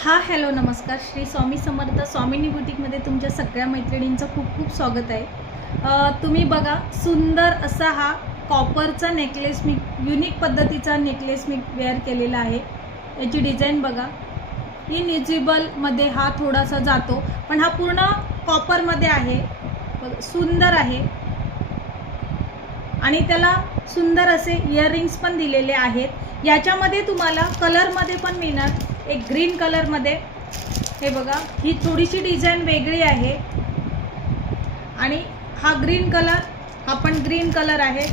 Hello नमस्कार. श्री स्वामी समर्थ स्वामिनी बुटीकमध्ये तुमच्या सगळ्या मैत्रिणींचं खूप खूप स्वागत आहे. तुम्ही बघा, सुंदर असा हा कॉपरचा नेकलेस मी युनिक पद्धतीचा नेकलेस मी वेअर केलेला आहे. याची डिझाईन बघा, इनविजिबलमध्ये हा थोडासा जातो, पण हा पूर्ण कॉपरमध्ये आहे. सुंदर आहे आणि त्याला सुंदर असे इयरिंग्स पण दिलेले आहेत. याच्यामध्ये तुम्हाला कलरमध्ये पण मिळणार, एक ग्रीन कलरमध्ये. हे बघा, ही थोडीशी डिझाईन वेगळी आहे आणि हा ग्रीन कलर, हा पण ग्रीन कलर आहे.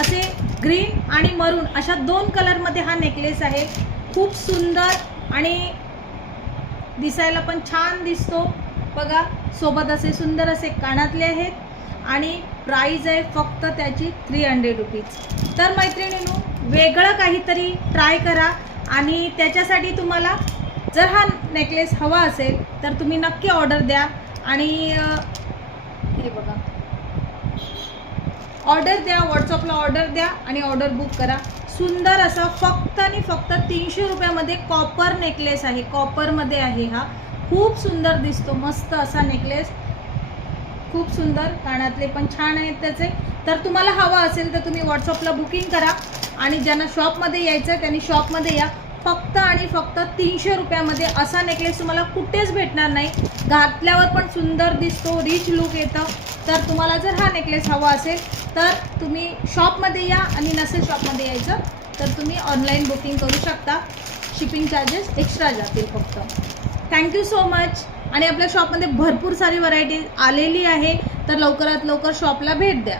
असे ग्रीन आणि मरून अशा दोन कलरमध्ये हा नेकलेस आहे. खूप सुंदर आणि दिसायला पण छान दिसतो. बघा, सोबत असे सुंदर असे कानातले आहेत आणि प्राइस आहे फक्त त्याची 300 रुपीज. तर मैत्रिणींनो, वेगळं काहीतरी ट्राय करा आणि त्याच्यासाठी तुम्हाला जर हा नेकलेस हवा असेल तर तुम्ही नक्की ऑर्डर द्या. आणि हे बघा, ऑर्डर द्या, व्हॉट्सअपला ऑर्डर द्या आणि ऑर्डर बुक करा. सुंदर असा फक्त आणि फक्त 300 रुपयामध्ये कॉपर नेकलेस आहे. कॉपरमध्ये आहे हा. खूप सुंदर दिसतो, मस्त असा नेकलेस, खूप सुंदर. कानातले पण छान आहेत त्याचे. तर तुम्हाला हवा असेल तर तुम्ही व्हॉट्सअपला बुकिंग करा आणि ज्यांना शॉपमध्ये यायचं त्यांनी शॉपमध्ये या. फक्त आणि फक्त 300 रुपयामध्ये असा नेकलेस तुम्हाला कुठेच भेटणार नाही. घातल्यावर पण सुंदर दिसतो, रिच लुक येतं. तर तुम्हाला जर हा नेकलेस हवा असेल तर तुम्ही शॉपमध्ये या आणि नसेल शॉपमध्ये यायचं तर तुम्ही ऑनलाईन बुकिंग करू शकता. शिपिंग चार्जेस एक्स्ट्रा जातील फक्त. Thank you so much. आणि आपल्या शॉपमध्ये भरपूर सारी व्हरायटी आलेली आहे, तर लवकरात लवकर शॉपला भेट द्या.